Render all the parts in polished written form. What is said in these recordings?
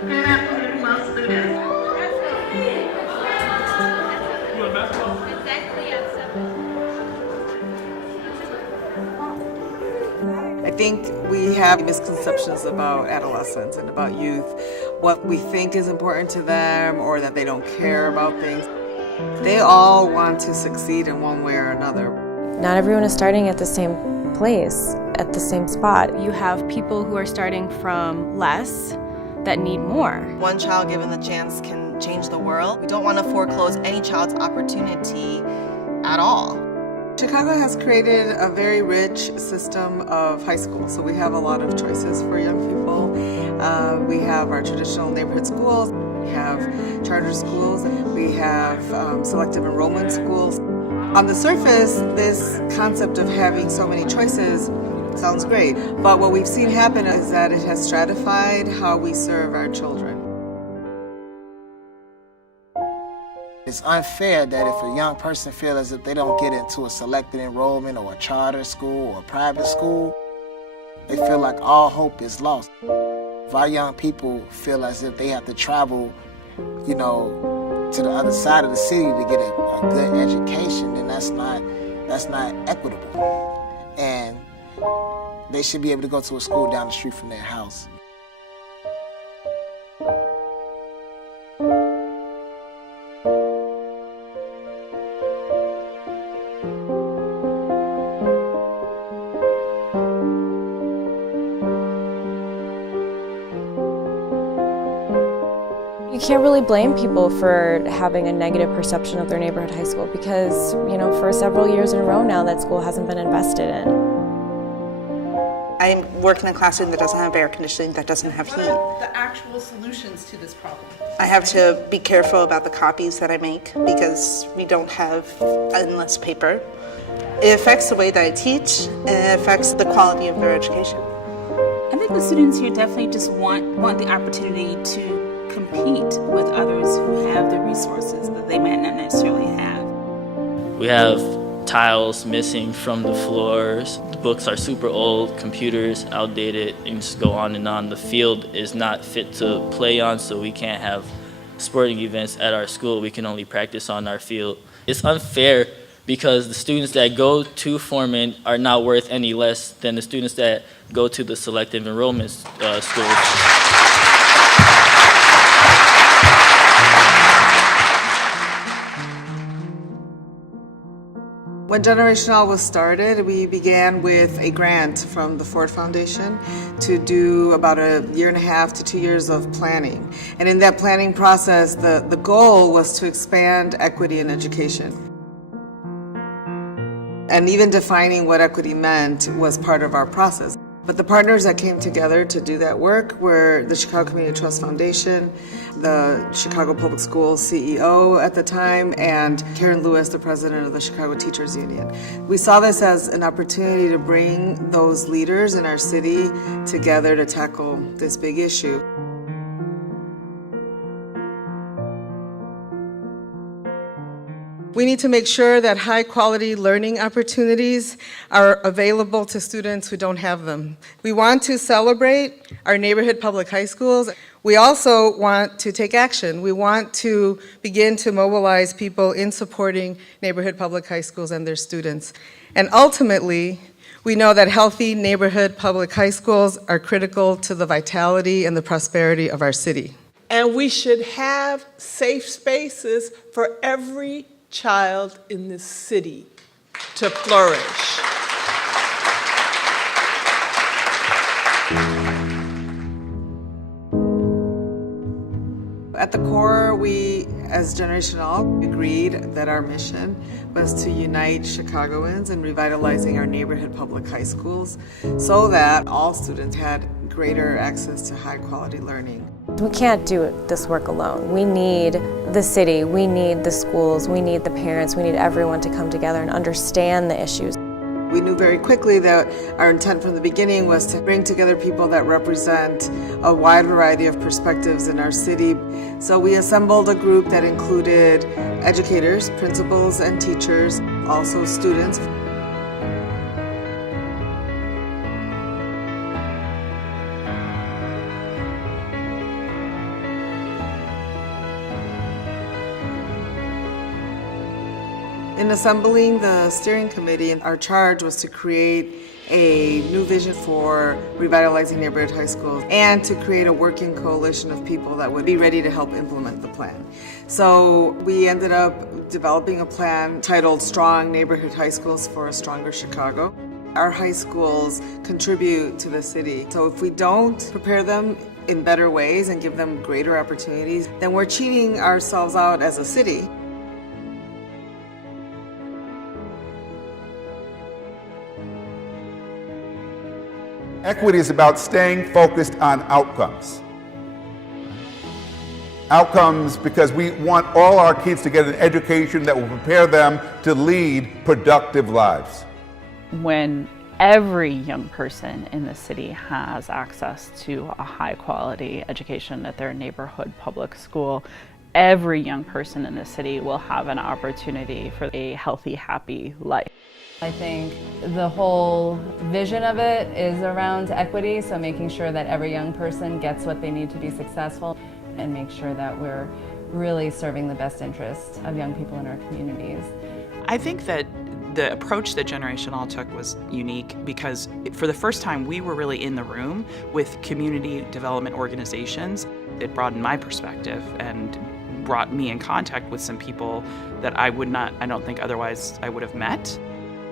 Good afternoon, most students. I think we have misconceptions about adolescents and about youth, what we think is important to them or that they don't care about things. They all want to succeed in one way or another. Not everyone is starting at the same place, at the same spot. You have people who are starting from less that need more. One child given the chance can change the world. We don't want to foreclose any child's opportunity at all. Chicago has created a very rich system of high school, so we have a lot of choices for young people. We have our traditional neighborhood schools, we have charter schools, we have selective enrollment schools. On the surface, this concept of having so many choices sounds great, but what we've seen happen is that it has stratified how we serve our children. It's unfair that if a young person feels as if they don't get into a selected enrollment or a charter school or a private school, they feel like all hope is lost. If our young people feel as if they have to travel, to the other side of the city to get a good education, then that's not equitable. And they should be able to go to a school down the street from their house. You can't really blame people for having a negative perception of their neighborhood high school because, for several years in a row now that school hasn't been invested in. I work in a classroom that doesn't have air conditioning, that doesn't have heat. What are the actual solutions to this problem? I have to be careful about the copies that I make because we don't have endless paper. It affects the way that I teach, and it affects the quality of their education. I think the students here definitely just want the opportunity to compete with others who have the resources that they might not necessarily have. We have tiles missing from the floors. The books are super old, computers outdated, and just go on and on. The field is not fit to play on, so we can't have sporting events at our school. We can only practice on our field. It's unfair because the students that go to Foreman are not worth any less than the students that go to the selective enrollment schools. When Generation L was started, we began with a grant from the Ford Foundation to do about a year and a half to 2 years of planning. And in that planning process, the goal was to expand equity in education. And even defining what equity meant was part of our process. But the partners that came together to do that work were the Chicago Community Trust Foundation, the Chicago Public Schools CEO at the time, and Karen Lewis, the president of the Chicago Teachers Union. We saw this as an opportunity to bring those leaders in our city together to tackle this big issue. We need to make sure that high-quality learning opportunities are available to students who don't have them. We want to celebrate our neighborhood public high schools. We also want to take action. We want to begin to mobilize people in supporting neighborhood public high schools and their students. And ultimately, we know that healthy neighborhood public high schools are critical to the vitality and the prosperity of our city. And we should have safe spaces for every child in this city to flourish. At the core, we, as Generation L, agreed that our mission was to unite Chicagoans in revitalizing our neighborhood public high schools so that all students had greater access to high-quality learning. We can't do this work alone. We need the city, we need the schools, we need the parents, we need everyone to come together and understand the issues. We knew very quickly that our intent from the beginning was to bring together people that represent a wide variety of perspectives in our city. So we assembled a group that included educators, principals, and teachers, also students. In assembling the steering committee, our charge was to create a new vision for revitalizing neighborhood high schools and to create a working coalition of people that would be ready to help implement the plan. So we ended up developing a plan titled Strong Neighborhood High Schools for a Stronger Chicago. Our high schools contribute to the city. So if we don't prepare them in better ways and give them greater opportunities, then we're cheating ourselves out as a city. Equity is about staying focused on outcomes. Outcomes because we want all our kids to get an education that will prepare them to lead productive lives. When every young person in the city has access to a high quality education at their neighborhood public school, every young person in the city will have an opportunity for a healthy, happy life. I think the whole vision of it is around equity, so making sure that every young person gets what they need to be successful and make sure that we're really serving the best interests of young people in our communities. I think that the approach that Generation All took was unique because for the first time we were really in the room with community development organizations. It broadened my perspective and brought me in contact with some people that I don't think otherwise I would have met.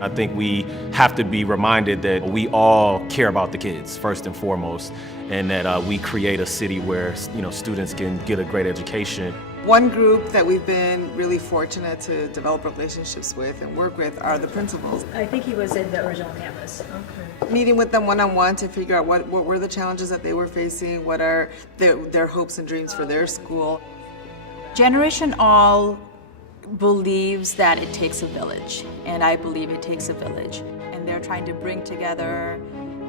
I think we have to be reminded that we all care about the kids first and foremost, and that we create a city where students can get a great education. One group that we've been really fortunate to develop relationships with and work with are the principals. I think he was in the original campus. Okay. Meeting with them one-on-one to figure out what were the challenges that they were facing, what are their hopes and dreams for their school. Generation All believes that it takes a village, and I believe it takes a village. And they're trying to bring together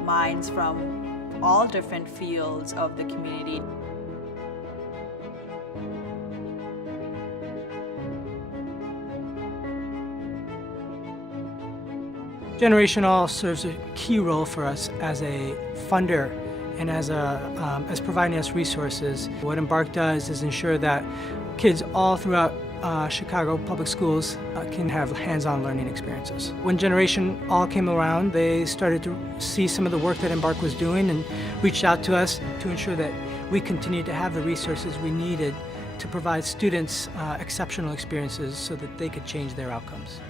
minds from all different fields of the community. Generation All serves a key role for us as a funder and as providing us resources. What Embark does is ensure that kids all throughout Chicago public schools can have hands-on learning experiences. When Generation All came around, they started to see some of the work that Embark was doing and reached out to us to ensure that we continued to have the resources we needed to provide students exceptional experiences so that they could change their outcomes.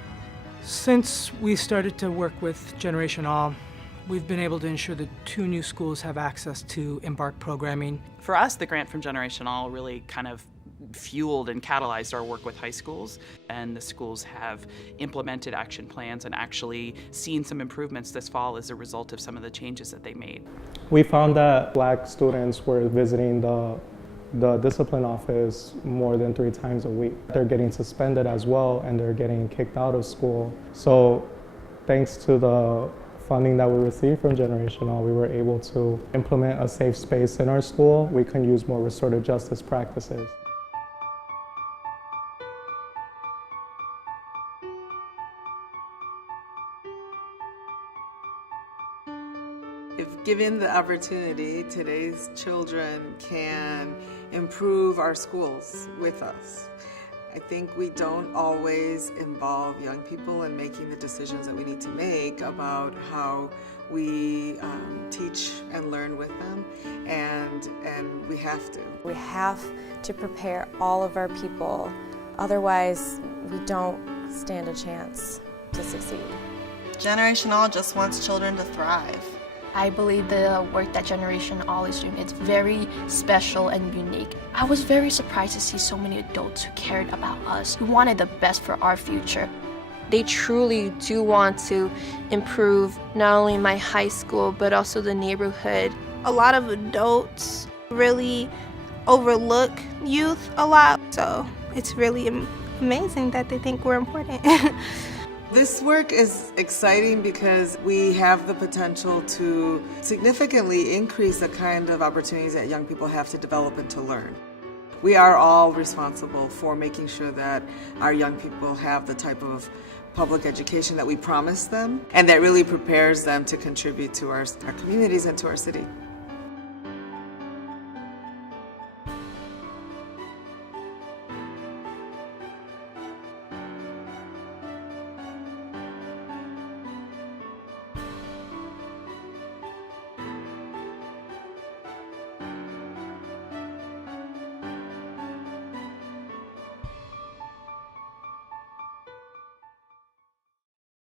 Since we started to work with Generation All, we've been able to ensure that 2 new schools have access to Embark programming. For us, the grant from Generation All really kind of fueled and catalyzed our work with high schools, and the schools have implemented action plans and actually seen some improvements this fall as a result of some of the changes that they made. We found that Black students were visiting the discipline office more than 3 times a week. They're getting suspended as well, and they're getting kicked out of school. So thanks to the funding that we received from Generation All, we were able to implement a safe space in our school. We can use more restorative justice practices. If given the opportunity, today's children can improve our schools with us. I think we don't always involve young people in making the decisions that we need to make about how we teach and learn with them, and we have to. We have to prepare all of our people, otherwise we don't stand a chance to succeed. Generation All just wants children to thrive. I believe the work that Generation All is doing is very special and unique. I was very surprised to see so many adults who cared about us, who wanted the best for our future. They truly do want to improve not only my high school, but also the neighborhood. A lot of adults really overlook youth a lot, so it's really amazing that they think we're important. This work is exciting because we have the potential to significantly increase the kind of opportunities that young people have to develop and to learn. We are all responsible for making sure that our young people have the type of public education that we promise them and that really prepares them to contribute to our communities and to our city.